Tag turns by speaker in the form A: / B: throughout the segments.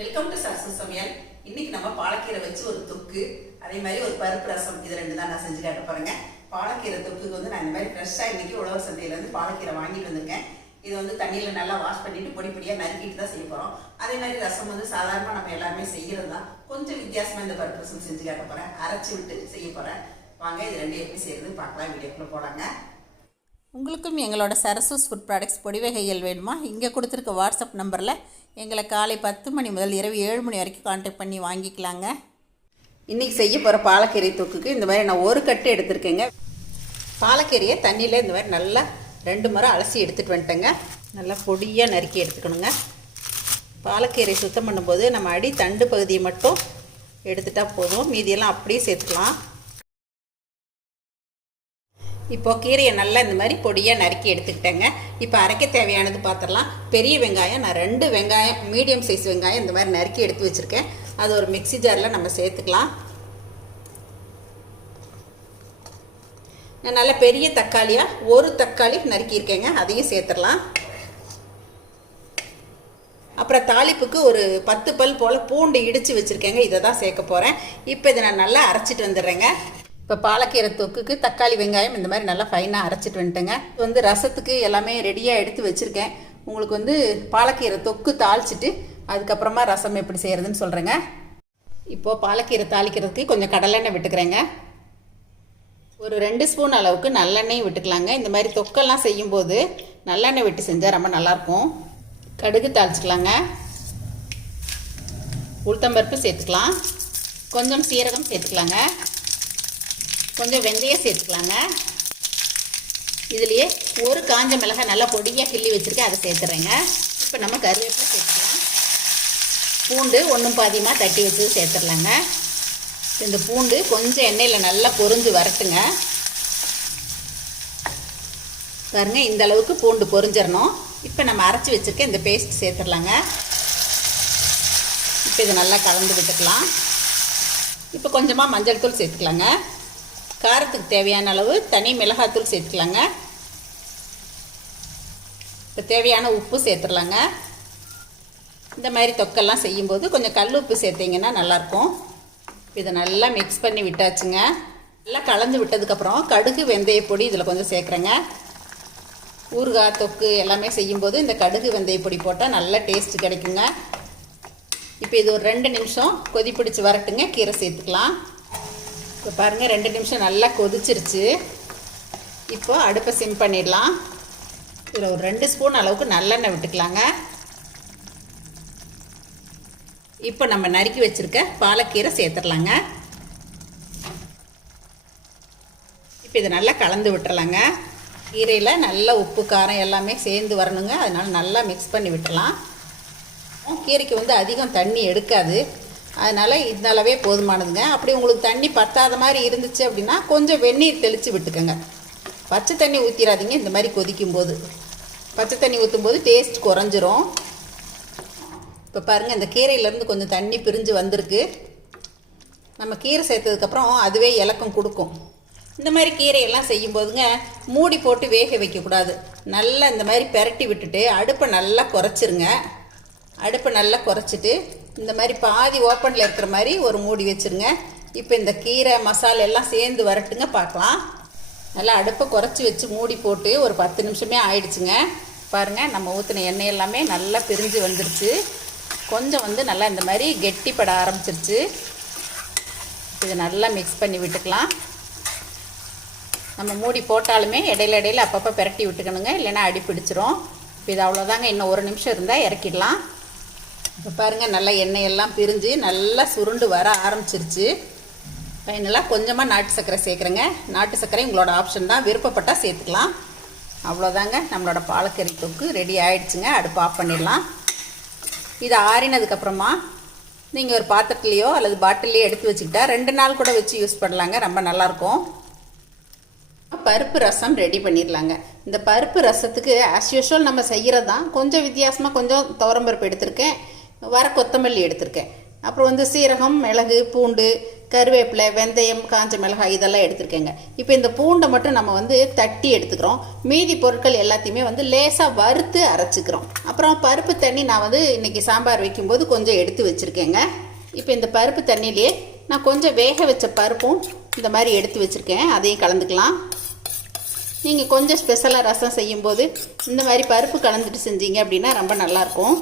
A: Welcome to Sarasu சமையல். இன்னைக்கு நம்ம பாலக்கீரை வச்சு ஒரு தொக்கு அதே மாதிரி ஒரு பருப்பு ரசம் இது ரெண்டு தான் நான் செஞ்சு காட்ட போறேங்க. பாலக்கீரை தொக்குக்கு வந்து நான் இந்த மாதிரி ஃப்ரெஷ்ஷாக இன்னைக்கு உழவர் சந்தையில இருந்து பாலக்கீரை வாங்கிட்டு வந்திருக்கேன். இது வந்து தண்ணியில் நல்லா வாஷ் பண்ணிட்டு பொடி பொடியாக நறுக்கிட்டு தான் செய்ய போறோம். அதே மாதிரி ரசம் வந்து சாதாரணமாக நம்ம எல்லாருமே செய்யறது தான். கொஞ்சம் வித்தியாசமா இந்த பருப்பு ரசம் செஞ்சு காட்ட போறேன். அரைச்சி விட்டு செய்ய போறேன். வாங்க இது ரெண்டு எப்படி செய்யறது பார்க்கலாம். வீடியோக்குள்ள போலாங்க.
B: உங்களுக்கும் எங்களோட சரஸ்வஸ் ஃபுட் ப்ராடக்ட்ஸ் பொடிவகைகள் வேணுமா? இங்கே கொடுத்துருக்க வாட்ஸ்அப் நம்பரில் எங்களை காலை பத்து மணி முதல் இரவு ஏழு மணி வரைக்கும் கான்டாக்ட் பண்ணி வாங்கிக்கலாங்க.
A: இன்னைக்கு செய்ய போகிற பாலக்கீரை தொக்குக்கு இந்த மாதிரி நான் ஒரு கட்டு எடுத்திருக்கேங்க. பாலக்கீரையை தண்ணியில் இந்த மாதிரி நல்லா ரெண்டு முறை அலசி எடுத்துகிட்டு வந்துட்டேங்க. நல்லா பொடியாக நறுக்கி எடுத்துக்கணுங்க. பாலக்கீரை சுத்தம் பண்ணும்போது நம்ம அடி தண்டு பகுதியை மட்டும் எடுத்துட்டா போதும். மீதியெல்லாம் அப்படியே சேர்த்துக்கலாம். இப்போ கீரையை நல்லா இந்த மாதிரி பொடியாக நறுக்கி எடுத்துக்கிட்டேங்க. இப்போ அரைக்க தேவையானது பார்த்துடலாம் பெரிய வெங்காயம் நான் ரெண்டு வெங்காயம் மீடியம் சைஸ் வெங்காயம் இந்த மாதிரி நறுக்கி எடுத்து வச்சுருக்கேன். அது ஒரு மிக்ஸி ஜாரில் நம்ம சேர்த்துக்கலாம். நான் நல்ல பெரிய தக்காளியாக ஒரு தக்காளி நறுக்கியிருக்கேங்க. அதையும் சேர்த்துடலாம். அப்புறம் தாளிப்புக்கு ஒரு பத்து பல் போல் பூண்டு இடித்து வச்சுருக்கேங்க. இதை தான் சேர்க்க போகிறேன் இப்போ இதை நான் நல்லா அரைச்சிட்டு வந்துடுறேங்க. இப்போ பாலக்கீரை தொக்குக்கு தக்காளி வெங்காயம் இந்த மாதிரி நல்லா ஃபைனாக அரைச்சிட்டு வந்துட்டேங்க. இது வந்து ரசத்துக்கு எல்லாமே ரெடியாக எடுத்து வச்சுருக்கேன். உங்களுக்கு வந்து பாலக்கீரை தொக்கு தாளிச்சிட்டு அதுக்கப்புறமா ரசம் எப்படி செய்கிறதுன்னு சொல்கிறேங்க இப்போது பாலக்கீரை தாளிக்கிறதுக்கு கொஞ்சம் கடலெண்ணெய் விட்டுக்கிறேங்க. ஒரு ரெண்டு ஸ்பூன் அளவுக்கு நல்லெண்ணெயும் விட்டுக்கலாங்க. இந்த மாதிரி தொக்கெல்லாம் செய்யும்போது நல்லெண்ணெய் விட்டு செஞ்சால் ரொம்ப நல்லாயிருக்கும். கடுகு தாளிச்சிக்கலாங்க. உளுத்தம்பருப்பு சேர்த்துக்கலாம். கொஞ்சம் சீரகம் சேர்த்துக்கலாங்க. கொஞ்சம் வெந்தயம் சேர்த்துக்கலாங்க. இதுலேயே ஒரு காஞ்ச மிளகாய் நல்லா பொடியாக கிள்ளி வச்சுருக்கேன் அதை சேர்த்துறேங்க. இப்போ நம்ம கருவேப்பிலை சேர்த்துக்கலாம். பூண்டு ஒன்றும் பாதியமாக தட்டி வச்சு சேர்த்துடலாங்க இந்த பூண்டு கொஞ்சம் எண்ணெயில் நல்லா பொறிஞ்சு வரட்டுங்க. பாருங்கள் இந்த அளவுக்கு பூண்டு பொரிஞ்சிடணும் இப்போ நம்ம அரைச்சி வச்சுருக்க இந்த பேஸ்ட் சேர்த்துடலாங்க இப்போ இதை நல்லா கலந்து விட்டுக்கலாம். இப்போ கொஞ்சமாக மஞ்சள் தூள் சேர்த்துக்கலாங்க. காரத்துக்கு தேவையான அளவு தனி மிளகாத்தூள் சேர்த்துக்கலாங்க. இப்போ தேவையான உப்பு சேர்த்துடலாங்க. இந்த மாதிரி தொக்கெல்லாம் செய்யும்போது கொஞ்சம் கல் உப்பு சேர்த்திங்கன்னா நல்லாயிருக்கும். இதை நல்லா மிக்ஸ் பண்ணி விட்டாச்சுங்க. நல்லா கலந்து விட்டதுக்கப்புறம் கடுகு வெந்தய பொடி இதில் கொஞ்சம் சேர்க்குறேங்க. ஊறுகாய் தொக்கு எல்லாமே செய்யும்போது இந்த கடுகு வெந்தய பொடி போட்டால் நல்ல டேஸ்ட் கிடைக்குங்க. இப்போ இது ஒரு ரெண்டு நிமிஷம் கொதி பிடிச்சி வரட்டுங்க. கீரை சேர்த்துக்கலாம். இப்போ பாருங்கள் ரெண்டு நிமிஷம் நல்லா கொதிச்சிருச்சு. இப்போ அடுப்பை சிம் பண்ணிடலாம். இதில் ஒரு ரெண்டு ஸ்பூன் அளவுக்கு நல்லெண்ணெய் விட்டுக்கலாங்க. இப்போ நம்ம நறுக்கி வச்சுருக்க பாலக்கீரை சேர்த்துடலாங்க. இப்போ இதை நல்லா கலந்து விட்டுறலாங்க. கீரையில் நல்ல உப்பு காரம் எல்லாமே சேர்ந்து வரணுங்க. அதனால் நல்லா மிக்ஸ் பண்ணி விட்டுலாம் கீரைக்கு வந்து அதிகம் தண்ணி எடுக்காது. அதனால் இதனாலவே போதுமானதுங்க. அப்படி உங்களுக்கு தண்ணி பத்தாத மாதிரி இருந்துச்சு அப்படின்னா கொஞ்சம் வெந்நீர் தெளித்து விட்டுக்கோங்க. பச்சை தண்ணி ஊற்றிடாதீங்க இந்த மாதிரி கொதிக்கும் போது பச்சை தண்ணி ஊற்றும் போது டேஸ்ட் குறைஞ்சிரும். இப்போ பாருங்கள் இந்த கீரையிலேருந்து கொஞ்சம் தண்ணி பிரிஞ்சு வந்திருக்கு. நம்ம கீரை சேர்த்ததுக்கப்புறம் அதுவே இலக்கம் கொடுக்கும். இந்த மாதிரி கீரையெல்லாம் செய்யும்போதுங்க மூடி போட்டு வேக வைக்கக்கூடாது. நல்லா இந்த மாதிரி பெரட்டி விட்டுட்டு அடுப்பை நல்லா குறைச்சிருங்க. அடுப்பை நல்லா குறைச்சிட்டு இந்த மாதிரி பாதி ஓப்பனில் இருக்கிற மாதிரி ஒரு மூடி வச்சுருங்க. இப்போ இந்த கீரை மசாலா எல்லாம் சேர்ந்து வரட்டுங்க பார்க்கலாம். நல்லா அடுப்பை குறைச்சி வச்சு மூடி போட்டு ஒரு பத்து நிமிஷமே ஆயிடுச்சுங்க. பாருங்கள் நம்ம ஊற்றின எண்ணெய் எல்லாமே நல்லா பிரிஞ்சு வந்துருச்சு. கொஞ்சம் வந்து நல்லா இந்த மாதிரி கெட்டிப்பட ஆரம்பிச்சிருச்சு. இதை நல்லா மிக்ஸ் பண்ணி விட்டுக்கலாம். நம்ம மூடி போட்டாலுமே இடையில இடையில அப்பப்போ பிரட்டி விட்டுக்கணுங்க. இல்லைன்னா அடி பிடிச்சிரும். இப்போ இது அவ்வளோதாங்க இன்னும் ஒரு நிமிஷம் இருந்தால் இறக்கிடலாம். இப்போ பாருங்கள் நல்லா எண்ணெய் எல்லாம் பிரிஞ்சு நல்லா சுருண்டு வர ஆரம்பிச்சிருச்சு. ஃபைனலாக கொஞ்சமாக நாட்டு சர்க்கரை சேர்க்குறேங்க. நாட்டு சர்க்கரை உங்களோட ஆப்ஷன் தான். விருப்பப்பட்டால் சேர்த்துக்கலாம். அவ்வளோதாங்க நம்மளோட பாலக்கறி தொக்கு ரெடி ஆயிடுச்சுங்க. அடுப்பு ஆஃப் பண்ணிடலாம். இது ஆறினதுக்கப்புறமா நீங்கள் ஒரு பாத்திரத்துலேயோ அல்லது பாட்டிலையோ எடுத்து வச்சுக்கிட்டா ரெண்டு நாள் கூட வச்சு யூஸ் பண்ணலாங்க. ரொம்ப நல்லாயிருக்கும். பருப்பு ரசம் ரெடி பண்ணிடலாங்க. இந்த பருப்பு ரசத்துக்கு ஆஸ் யூஷுவல் நம்ம செய்கிறது தான் கொஞ்சம் வித்தியாசமாக கொஞ்சம் துவரம்பருப்பு எடுத்திருக்கேன். வர கொத்தமல்லி எடுத்திருக்கேன். அப்புறம் வந்து சீரகம் மிளகு பூண்டு கருவேப்பிலை வெந்தயம் காஞ்ச மிளகாய் இதெல்லாம் எடுத்துருக்கேங்க. இப்போ இந்த பூண்டை மட்டும் நம்ம வந்து தட்டி எடுத்துக்கிறோம். மீதி பொருட்கள் எல்லாத்தையுமே வந்து லேசாக வறுத்து அரைச்சிக்கிறோம். அப்புறம் பருப்பு தண்ணி நான் வந்து இன்றைக்கி சாம்பார் வைக்கும்போது கொஞ்சம் எடுத்து வச்சுருக்கேங்க. இப்போ இந்த பருப்பு தண்ணியிலே நான் கொஞ்சம் வேக வச்ச பருப்பும் இந்த மாதிரி எடுத்து வச்சுருக்கேன். அதையும் கலந்துக்கலாம். நீங்கள் கொஞ்சம் ஸ்பெஷலாக ரசம் செய்யும்போது இந்த மாதிரி பருப்பு கலந்துட்டு செஞ்சீங்க அப்படின்னா ரொம்ப நல்லாயிருக்கும்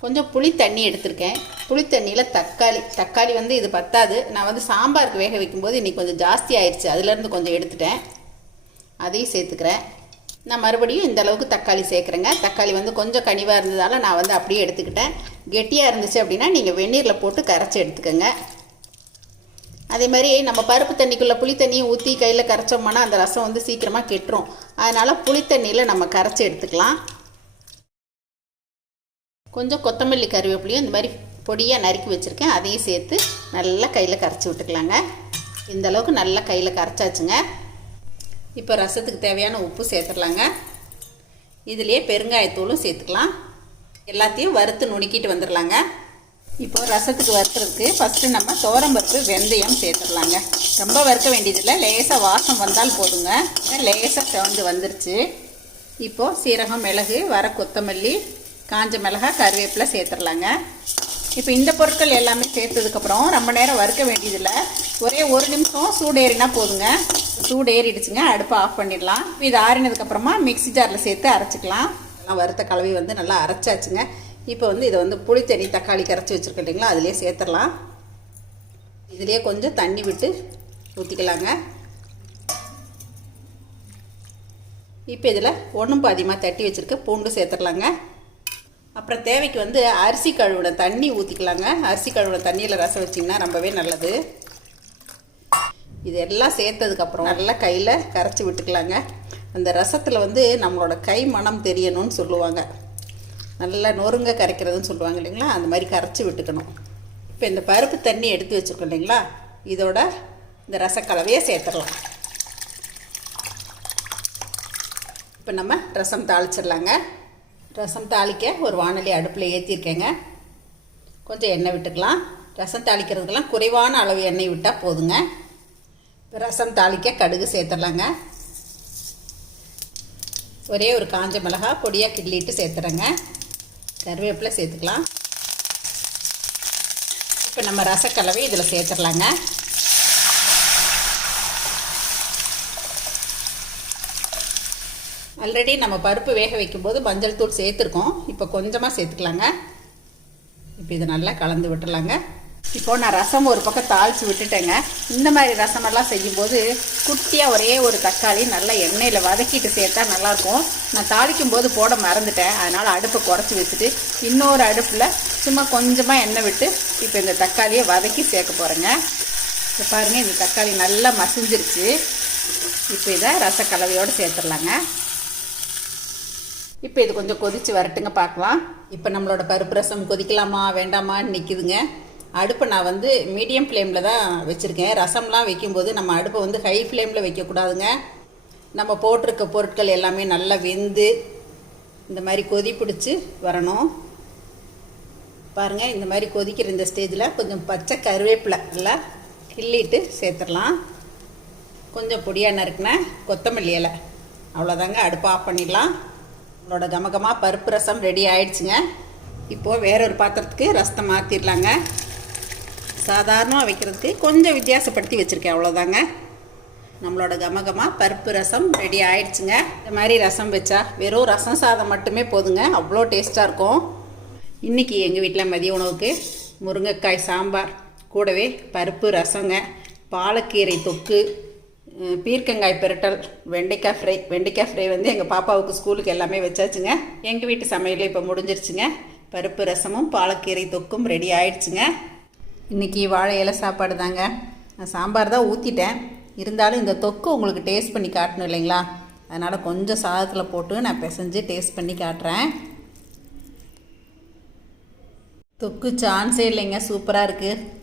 A: கொஞ்சம் புளி தண்ணி எடுத்திருக்கேன். புளி தண்ணியில் தக்காளி தக்காளி வந்து இது பத்தாது. நான் வந்து சாம்பாருக்கு வேக வைக்கும்போது இன்றைக்கி கொஞ்சம் ஜாஸ்தி ஆயிடுச்சு. அதுலேருந்து கொஞ்சம் எடுத்துட்டேன். அதையும் சேர்த்துக்கிறேன். நான் மறுபடியும் இந்த அளவுக்கு தக்காளி சேர்க்குறேங்க. தக்காளி வந்து கொஞ்சம் கனிவாக இருந்ததால் நான் வந்து அப்படியே எடுத்துக்கிட்டேன். கெட்டியாக இருந்துச்சு அப்படின்னா நீங்கள் வெந்நீரில் போட்டு கரைச்சி எடுத்துக்கோங்க. அதே மாதிரி நம்ம பருப்பு தண்ணிக்குள்ளே புளி தண்ணியை ஊற்றி கையில் கரைச்சோம்னா அந்த ரசம் வந்து சீக்கிரமாக கெட்டுரும். அதனால் புளி தண்ணியில் நம்ம கரைச்சி எடுத்துக்கலாம். கொஞ்சம் கொத்தமல்லி கருவேப்பிலையும் இந்த மாதிரி பொடியாக நறுக்கி வச்சுருக்கேன். அதையும் சேர்த்து நல்லா கையில் கரைச்சி விட்டுக்கலாங்க. இந்த அளவுக்கு நல்லா கையில் கரைச்சாச்சுங்க. இப்போ ரசத்துக்கு தேவையான உப்பு சேர்த்துடலாங்க. இதுலேயே பெருங்காயத்தூளும் சேர்த்துக்கலாம். எல்லாத்தையும் வறுத்து நுணுக்கிட்டு வந்துடலாங்க. இப்போ ரசத்துக்கு வறுக்கிறதுக்கு ஃபஸ்ட்டு நம்ம துவரம்பருப்பு வெந்தயம் சேர்த்துடலாங்க. ரொம்ப வறுக்க வேண்டியதில்லை. லேசாக வாசம் வந்தால் போதுங்க. லேசாக செவந்து வந்துருச்சு. இப்போது சீரகம் மிளகு வர கொத்தமல்லி காஞ்ச மிளகா கருவேப்பிலை சேர்த்துடலாங்க. இப்போ இந்த பொருட்கள் எல்லாமே சேர்த்ததுக்கப்புறம் ரொம்ப நேரம் வறுக்க வேண்டியதில்லை. ஒரே ஒரு நிமிஷம் சூடேறினா போதுங்க. சூடு ஏறிடுச்சுங்க அடுப்பை ஆஃப் பண்ணிடலாம். இது ஆறினதுக்கப்புறமா மிக்ஸி ஜாரில் சேர்த்து அரைச்சிக்கலாம். எல்லாம் வறுத்த கலவை வந்து நல்லா அரைச்சாச்சுங்க. இப்போ வந்து இதை வந்து புளித்தண்ணி தக்காளி கரைச்சி வச்சுருக்கோம் இல்லைங்களா அதிலே சேர்த்துடலாம். இதுலேயே கொஞ்சம் தண்ணி விட்டு ஊற்றிக்கலாங்க இப்போ இதில் ஒன்றும் பாதியமாக தட்டி வச்சுருக்க பூண்டு சேர்த்துடலாங்க. அப்புறம் தேவைக்கு வந்து அரிசி கழுவின தண்ணி ஊற்றிக்கலாங்க அரிசி கழுவின தண்ணியில் ரசம் வச்சிங்கன்னா ரொம்பவே நல்லது. இது எல்லாம் சேர்த்ததுக்கப்புறம் நல்லா கையில் கரைச்சி விட்டுக்கலாங்க. அந்த ரசத்தில் வந்து நம்மளோட கை மனம் தெரியணும்னு சொல்லுவாங்க. நல்லா நொறுங்க கரைக்கிறதுன்னு சொல்லுவாங்க இல்லைங்களா? அந்த மாதிரி கரைச்சி விட்டுக்கணும். இப்போ இந்த பருப்பு தண்ணி எடுத்து வச்சுருக்கோம் இல்லைங்களா? இதோட இந்த ரசக்கலவையை சேர்த்துடலாம். இப்போ நம்ம ரசம் தாளிச்சிடலாங்க. ரசம் தாளிக்க ஒரு வானொலி அடுப்பில் ஏற்றிருக்கேங்க கொஞ்சம் எண்ணெய் விட்டுக்கலாம். ரசம் தாளிக்கிறதுக்கெல்லாம் குறைவான அளவு எண்ணெய் விட்டால் போதுங்க. இப்போ ரசம் தாளிக்க கடுகு சேர்த்துடலாங்க. ஒரே ஒரு காஞ்ச மிளகா பொடியாக கிள்ளிட்டு சேர்த்துறேங்க. கருவேப்பிலை சேர்த்துக்கலாம். இப்போ நம்ம ரசக்கலவை இதில் சேர்த்துடலாங்க. ஆல்ரெடி நம்ம பருப்பு வேக வைக்கும்போது மஞ்சள் தூள் சேர்த்துருக்கோம். இப்போ கொஞ்சமாக சேர்த்துக்கலாங்க. இப்போ இதை நல்லா கலந்து விட்டுலாங்க இப்போது நான் ரசம் ஒரு பக்கம் தாளித்து விட்டுட்டேங்க. இந்த மாதிரி ரசமெல்லாம் செய்யும்போது குட்டியாக ஒரே ஒரு தக்காளி நல்லா எண்ணெயில் வதக்கிட்டு சேர்த்தா நல்லாயிருக்கும். நான் தாளிக்கும் போது போட மறந்துட்டேன். அதனால் அடுப்பை குறைச்சி வச்சுட்டு இன்னொரு அடுப்பில் சும்மா கொஞ்சமாக எண்ணெய் விட்டு இப்போ இந்த தக்காளியை வதக்கி சேர்க்க போகிறேங்க இப்போ பாருங்கள் இந்த தக்காளி நல்லா மசிஞ்சிருச்சு. இப்போ இதை ரசக்கலவையோடு சேர்த்துடலாங்க. இப்போ இது கொஞ்சம் கொதித்து வரட்டுங்க பார்க்கலாம். இப்போ நம்மளோட பருப்பு ரசம் கொதிக்கலாமா வேண்டாமான்னு நிற்கிதுங்க அடுப்பை நான் வந்து மீடியம் ஃப்ளேமில் தான் வச்சுருக்கேன். ரசம்லாம் வைக்கும்போது நம்ம அடுப்பை வந்து ஹை ஃப்ளேமில் வைக்கக்கூடாதுங்க. நம்ம போட்டிருக்க பொருட்கள் எல்லாமே நல்லா வெந்து இந்த மாதிரி கொதி பிடிச்சி வரணும். பாருங்கள் இந்த மாதிரி கொதிக்கிற இந்த ஸ்டேஜில் கொஞ்சம் பச்சை கருவேப்பிலை நல்லா கிள்ளிட்டு சேர்த்துடலாம். கொஞ்சம் பொடியாக நறுக்குன கொத்தமல்லி இலை. அவ்வளோதாங்க அடுப்பு ஆஃப் பண்ணிடலாம். நம்மளோட கமகமாக பருப்பு ரசம் ரெடி ஆயிடுச்சுங்க. இப்போது வேறொரு பாத்திரத்துக்கு ரசத்தை மாற்றிடலாங்க சாதாரணமாக வைக்கிறதுக்கு கொஞ்சம் வித்தியாசப்படுத்தி வச்சுருக்கேன் அவ்வளோதாங்க நம்மளோட கமகமாக பருப்பு ரசம் ரெடி ஆயிடுச்சுங்க. இந்த மாதிரி ரசம் வச்சா வெறும் ரசம் சாதம் மட்டுமே போதுங்க. அவ்வளோ டேஸ்ட்டாக இருக்கும். இன்றைக்கி எங்கள் வீட்டில் மதிய உணவுக்கு முருங்கைக்காய் சாம்பார் கூடவே பருப்பு ரசங்க பாலக்கீரை தொக்கு பீர்க்கங்காய் பிரட்டல் வெண்டைக்காய் ஃப்ரை வெண்டைக்காய் ஃப்ரை வந்து எங்கள் பாப்பாவுக்கு ஸ்கூலுக்கு எல்லாமே வச்சாச்சுங்க. எங்கள் வீட்டு சமையல் இப்போ முடிஞ்சிருச்சுங்க. பருப்பு ரசமும் பாலக்கீரை தொக்கும் ரெடி ஆயிடுச்சுங்க. இன்றைக்கி வாழை இலை சாப்பாடு தாங்க. நான் சாம்பார் தான் ஊற்றிட்டேன் இருந்தாலும் இந்த தொக்கு உங்களுக்கு டேஸ்ட் பண்ணி காட்டணும் இல்லைங்களா? அதனால் கொஞ்சம் சாதத்தில் போட்டு நான் பிசைஞ்சு டேஸ்ட் பண்ணி காட்டுறேன். தொக்கு சான்ஸே இல்லைங்க. சூப்பராக இருக்குது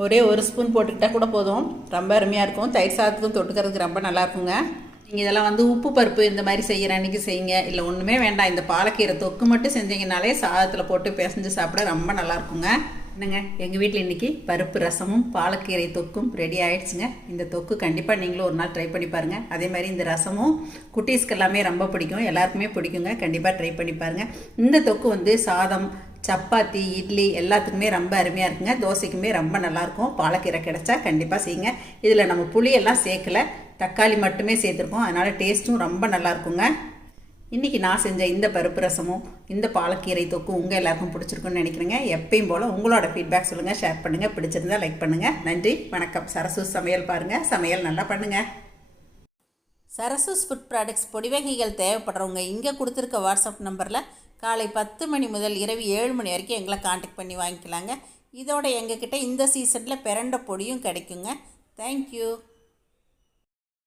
A: ஒரே ஒரு ஸ்பூன் போட்டுக்கிட்டால் கூட போதும். ரொம்ப அருமையாக இருக்கும். தயிர் சாதத்துக்கும் தொட்டுக்கிறதுக்கு ரொம்ப நல்லா இருக்குங்க. நீங்கள் இதெல்லாம் வந்து உப்பு பருப்பு இந்த மாதிரி செய்கிற அன்றைக்கி செய்யுங்க. இல்லை ஒன்றுமே வேண்டாம். இந்த பாலக்கீரை தொக்கு மட்டும் செஞ்சீங்கனாலே சாதத்தில் போட்டு பிசைஞ்சு சாப்பிட ரொம்ப நல்லாயிருக்குங்க என்னங்க? எங்கள் வீட்டில் இன்றைக்கி பருப்பு ரசமும் பாலக்கீரை தொக்கும் ரெடி ஆகிடுச்சுங்க இந்த தொக்கு கண்டிப்பாக நீங்களும் ஒரு நாள் ட்ரை பண்ணி பாருங்கள் அதே மாதிரி இந்த ரசமும் குட்டீஸ்க்கு எல்லாமே ரொம்ப பிடிக்கும். எல்லாருக்குமே பிடிக்குங்க. கண்டிப்பாக ட்ரை பண்ணி பாருங்கள் இந்த தொக்கு வந்து சாதம் சப்பாத்தி இட்லி எல்லாத்துக்குமே ரொம்ப அருமையாக இருக்குங்க. தோசைக்குமே ரொம்ப நல்லாயிருக்கும். பாலக்கீரை கிடைச்சா கண்டிப்பாக செய்யுங்க. இதில் நம்ம புளியெல்லாம் சேர்க்கல. தக்காளி மட்டுமே சேர்த்துருக்கோம். அதனால் டேஸ்ட்டும் ரொம்ப நல்லாயிருக்குங்க. இன்றைக்கி நான் செஞ்ச இந்த பருப்பு ரசமும் இந்த பாலக்கீரை தொக்கும் உங்கள் எல்லாருக்கும் பிடிச்சிருக்குன்னு நினைக்கிறேங்க. எப்பயும் போல் உங்களோட ஃபீட்பேக் சொல்லுங்கள் ஷேர் பண்ணுங்கள் பிடிச்சிருந்தா லைக் பண்ணுங்கள் நன்றி வணக்கம். சரசு சமையல் பாருங்கள் சமையல் நல்லா பண்ணுங்கள்
B: சரசூஸ் ஃபுட் ப்ராடக்ட்ஸ் பொடி வகைகள் தேவைப்படுறவங்க இங்கே கொடுத்துருக்க வாட்ஸ்அப் நம்பரில் காலை பத்து மணி முதல் இரவு ஏழு மணி வரைக்கும் எங்களை காண்டாக்ட் பண்ணி வாங்கிக்கலாங்க. இதோட எங்ககிட்ட இந்த சீசனில் பிறண்ட பொடியும் கிடைக்குங்க. தேங்க்யூ